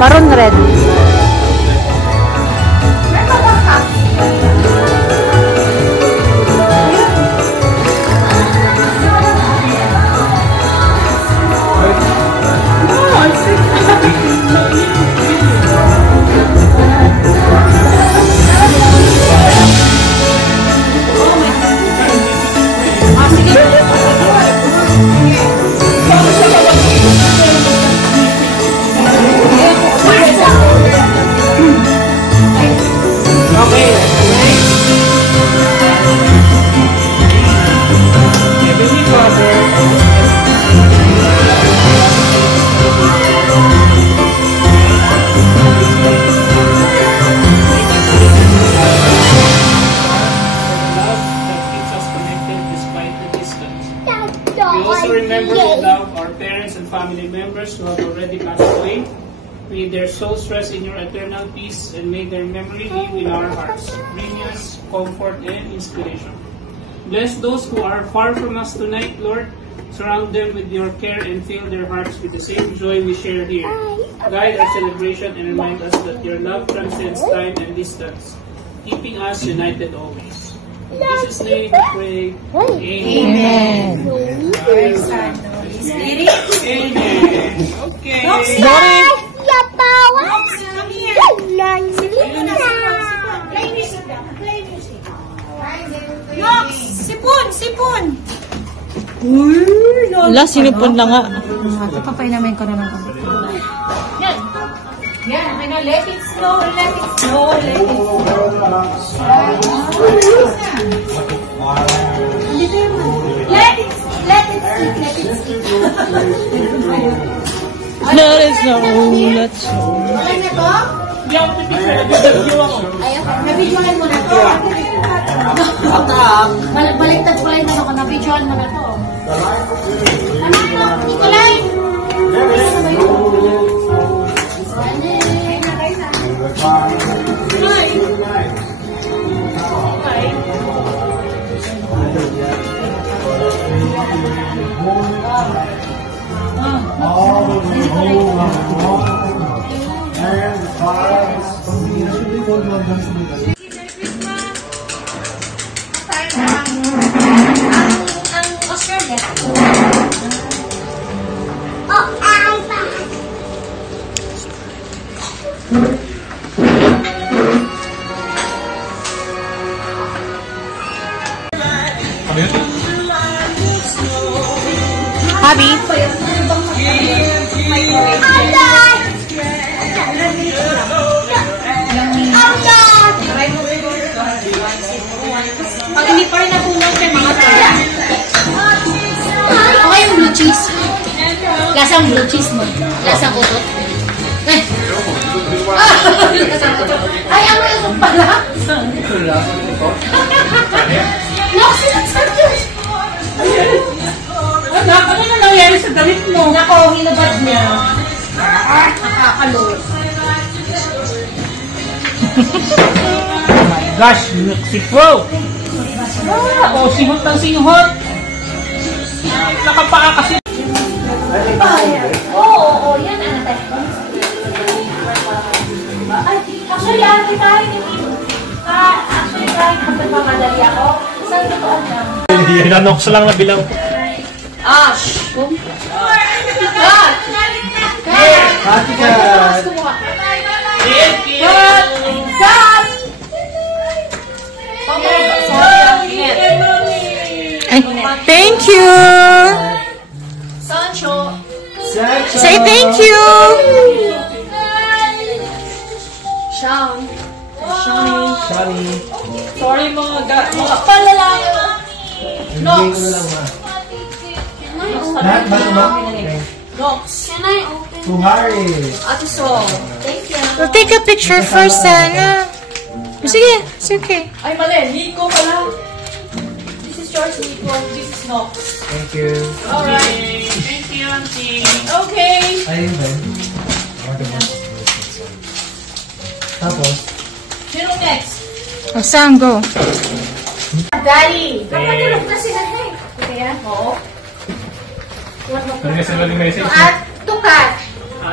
Maroon red. Who have already passed away. May their souls rest in your eternal peace, and may their memory live in our hearts, bring us comfort and inspiration. Bless those who are far from us tonight, Lord. Surround them with your care and fill their hearts with the same joy we share here. Guide our celebration and remind us that your love transcends time and distance, keeping us united always. In Jesus' name we pray. Amen. Amen. Okay. Sipon! Wala, sinipon na nga. Papainamin ko na lang. Yan. Yan. Ano, let it slow, let it slow, let it slow. Let it stick, let it stick. Let it slow, let's slow. Wala na to? Ayaw, nabidyohan mo na to. Baliktad ko lang ako, nabidyohan mo na to. Ano ito? Nikolay! Ang Australia. Happy? Pag hindi pa rin napunan siya, mga taya. Okay yung blue cheese. Lasang blue cheese mo. Lasang utot. Ay, ano yung pala? Look, sinasarap yun. ano na nangyari sa damit mo? Nako, hinabad niya. Nakakalo. Oh my gosh, si Pro! Singhot ng singhot! Nakapaa kasi. Oo, yan ang natin. Actually, kahit magpapadali ako, saan totoo lang? Nanok lang na bilang. Ash! God! Hati ka! God! Thank you! Sancho! Say thank you! Sean! Shani. Sorry mga palalaki! Nox! Lahat ba ito ba? Nox! Can I open? Tuhari. Ate Sol! Thank you! We'll take a picture first, Sana. Sige, it's okay. Ay, mali! Nico pala! This is George Nico. This is Nox. Thank you. Alright. Thank you, Auntie. Okay. Ayun ba? Tapos? Sino next? Oh, Sam, go. Daddy! Kapatulog na sila na eh. Okay yan? Oo. Ano nga sila yung message? At tukat.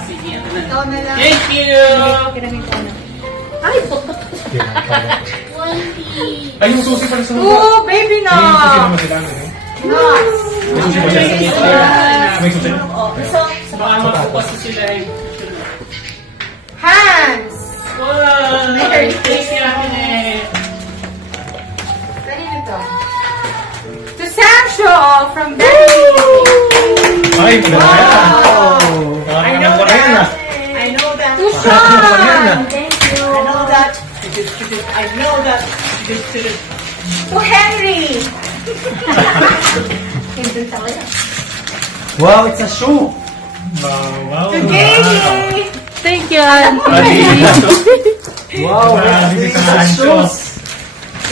sige. Ano na. Ikaw na lang. Thank you! Kiramin ko na. Ay, puto. 20. Ay, yung susi pala sa mga. Oh, baby Ay, yung susi na. naman sila. Ano? Nuts. May susi pa siya sa meat. May susi. Baka makupas na sila eh. Hands. Wow! Merry Thank you, Ate. Kanina to. To Sancho from Betty. Ay, maganda yan. I know Nakakanaw ko na yan, that. ah. I know that. To Yan, Sean. ah. Thank you. I know that. I know that. To Henry. Hindi talaga. Wow, it's a shoe! Wow. To Gay. Thank you, Auntie. Wow, Hindi it's ka a na shoes!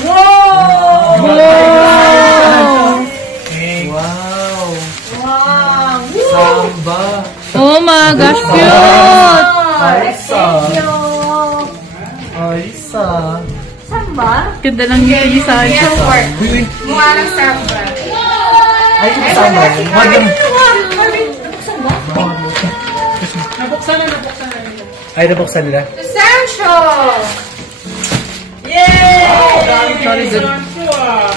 Whoa. Wow! Wow! Wow. Woo. Samba! Oh my gosh, cute! Aisa! Thank you. Aisa! Samba? Ganda lang dito ni Sancho. Mukha ng samba. Ay, ito samba. Madam! Nabuksan na. Ay, nabuksan nila. To Sancho. Yay! Sorry, Sancho ah.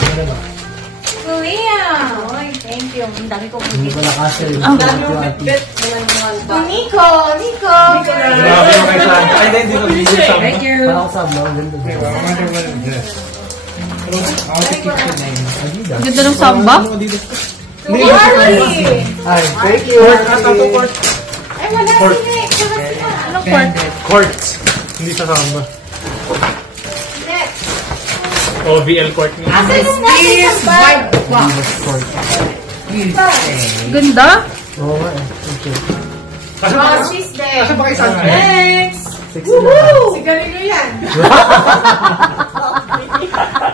To Liam. Oy, thank you. Ang dami kong Hindi ko nakasya yun. Ah. To Nico. Nico. Grabe yung kay Santa. Ay, hindi ko video sa Thank you. Parang ako samba. Ang ganda. Adidas. Ganda ng samba. Harry. Ay, thank you. Ay, wala si Nick. Wala sila. Anong court? Court. Hindi sa samba. Next. OVL court niya. Asa yung natin samba? Ganda. Oo nga eh. Thank you. Oh, she's there. Asa ba kay Santa? Next. 60 na. Si Galileo yan.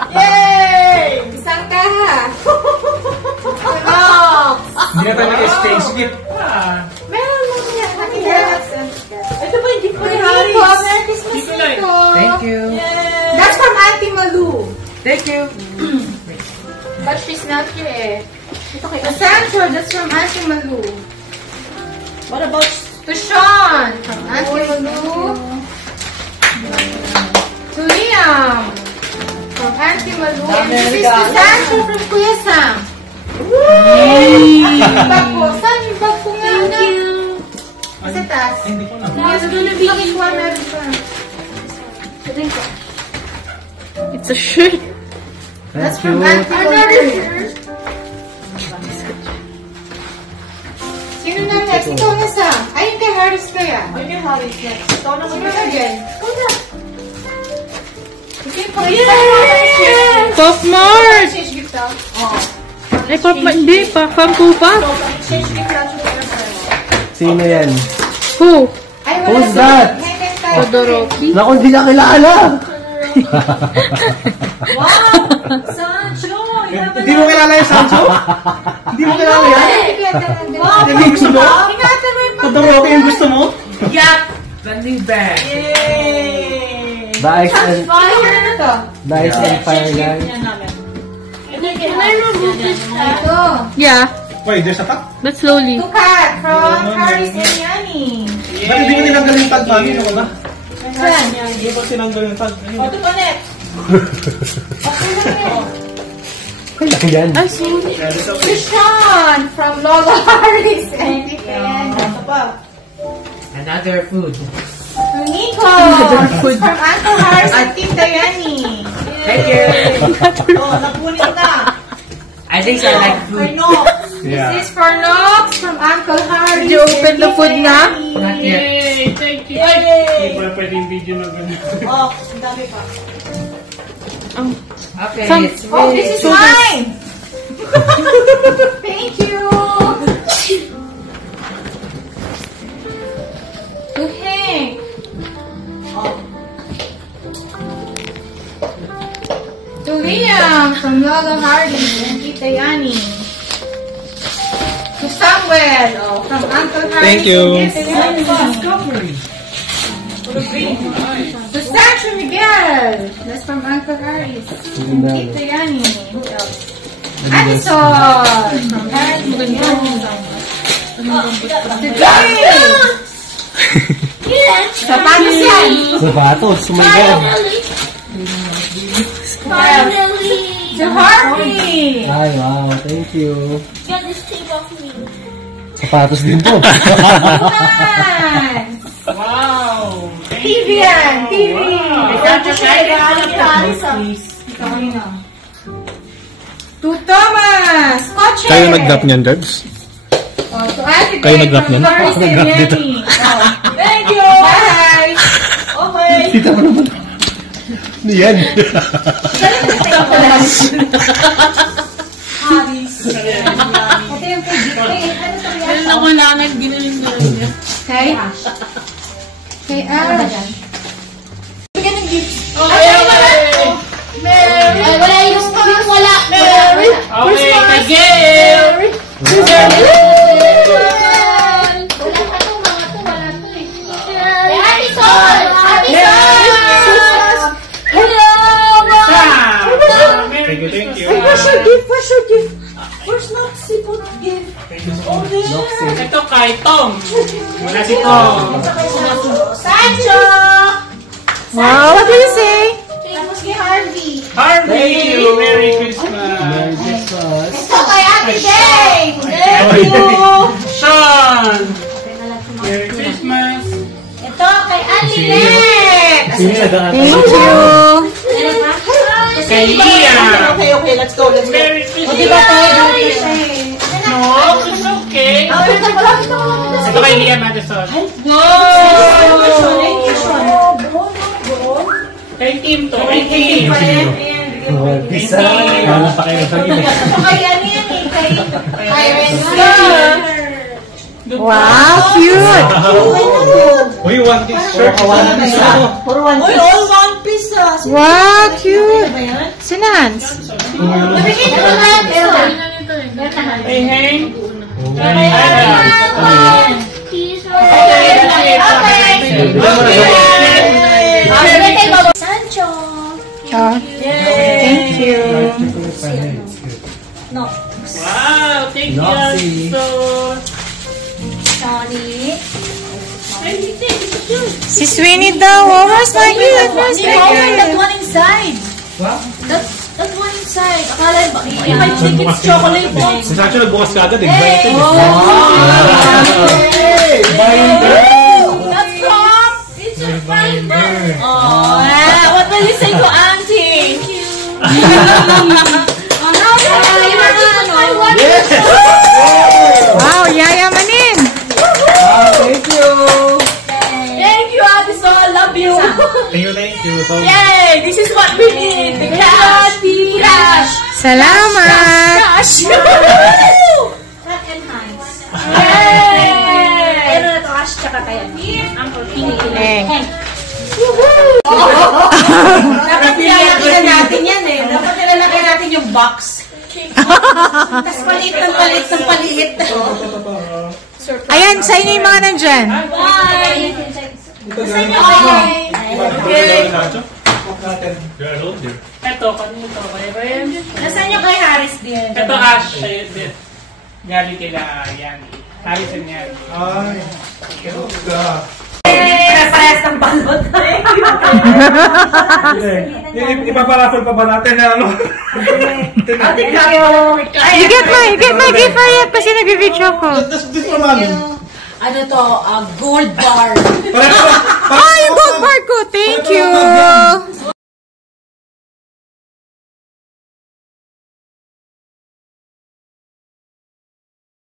Yay! Isang kaha. Hindi na tayo nag-exchange gift. Meron mo yan. Ito ba yung gift ko ni Harry? Merry Christmas Dito lang. nito. Thank you. That's from Auntie Malu. Thank you. But she's not here. Ito kay Sancho, that's from Auntie Malu. What about to Sean? From Auntie Malu. To Liam. From Auntie Malu. And this is to Sancho from Kuya Sam. Woo! Bag ko. Saan yung bag ko nga? Thank you. Sa taas. There's gonna be in one meron pa. It's a shirt. That's Thank from you. Auntie Malu. Sino na next? Ikaw na sa. Ay, yung kay Harris kaya. Ay, yung Harris next. Ikaw na sino na dyan? Ikaw na. Sige, pag-ibig. Pop Mart! Exchange gift daw. Oo. Ay, Pop Mart. Hindi pa. Kampu pa. Exchange gift lang siya para sa'yo. Sino yan? Who? Ay, wala Who's siya. that? Heken tayo. Todoroki. Naku, hindi ka kilala! Wow! Sancho! Hindi mo kilala yung Sancho? Hindi mo kilala yan? Wow! Hindi gusto mo? Ingatan mo yung pag- Todoroki yung gusto mo? Yup! Landing bag. Yay! The Ice and... Fire na to. The Ice and Fire guy. Ito. Yeah. Wait, there's a top? But slowly. Tukat from Harris and Yani. Ba't hindi mo tinanggal yung tag, mami? Ano ba? Saan? Hindi mo tinanggal yung tag. O, ito pa net. Kaya yan. Ay, slowly. Sean from Lola Harris and Yani. Ito pa. Another food. Nico from Uncle Harris and Tita Yani. Thank you. Oh, napunin na. I think I like For food. Nox. Yeah. This is for Nox from Uncle Harris. Did you open and the food Tita na? Yani. Not yet. Yay! Thank you. Yay! Hindi pala pwedeng video na ganun. Oh, ang dami pa. Okay, Some- it's Oh, this is So mine! Thank you! To Hank. Oh. To Liam from Lola Hardy and Tita Yani. To Samuel oh, from Uncle Hardy. Thank you. and Tita Yani. To Sancho Miguel. That's from Uncle Harris. Tita Yani. Who else? Addison. From Harris and Yani. To James. Sapatos yan. Sapatos, oh my God. Si Harvey. Ay, wow, thank you. Get this tape off me. Sapatos din to. Wow! Thank TV you. yan. TV. Wow. To Thomas. Kotse. Kayo nag-drop niyan, Debs? Oh, to Ate Kayo Beth nag-drop from nun? Doris Ako and nag-drop dito. Lenny. Oh. Thank you. Bye. Okay. Kita mo naman. Ano yan? Haris. Ito yung kay ano to yan? Ako lang, ginaling na rin. Kay Ash. Kay Ash. Bigyan ng gift. Okay, Ay, wala yung wala. okay, kay Gail! Wala ka to, mga to, wala to eh. Ate Sol! Ate Sol! Hello! Sam! Merry Thank you. Christmas, What's Sam. your gift? What's your gift? Where's Noxy for gift? Oh, there. Ito kay Tom. Wala si Tom. Sancho! Wow, what do you say? Tapos kay Harvey. Harvey! Merry Christmas! Merry Christmas. Ito kay Ate Jane. Thank you. Sean! Merry Christmas! Ito kay Alinet. Sino nag-aantay? Thank you. Kay Leah! Okay, let's go. Merry O, di ba tayo Christmas! dito No, it's okay. Ito kay Leah Madison. Kay Kim to. Kay Kim. Bisa. Kala pa kayo sa gilid. Kay ano yan eh, kay Wow, cute. Uy, one piece shirt. Puro one piece. All one piece ah. Wow, cute. Sinans? Nabigyan ko na meron na. Hey, Hank. Sancho. Oh, thank you. Wow, thank you. Noxy. Sorry. Si Sweeney daw. Oh, where's my gift? Where's my That gift? one inside. What? That one inside. Akala ba? May tickets chocolate box. Si Sancho nagbukas ka agad, Hey! excited. That's from? It's your binder. Oh, what will you say to Auntie? Thank you. Oh, now Wow, yayamanin. Thank you. Thank you, Ate So. I love you. Thank you. Yay! This is what we need. The candy crush. Salamat. Crush. Cut and hands. Yay! Pero na to, Ash, tsaka kaya. Uncle Eh. Dapat nilalaki na natin yan eh. Dapat nilalaki natin yung box. Tapos paliit ng paliit ng paliit. Ayan, sa inyo yung mga nandyan. Bye! Ito, kanito. Kay Ren. Nasaan yung kay Harris din? Ito, Ash. Galing kila Yanni. Harris and Yanni. Parehas ng balot. Ipaparaffle pa ba natin na ano? Ate kayo. You get my gift for it kasi nag-video ko. That's this for mami. Ano to? Gold bar. Ah, yung gold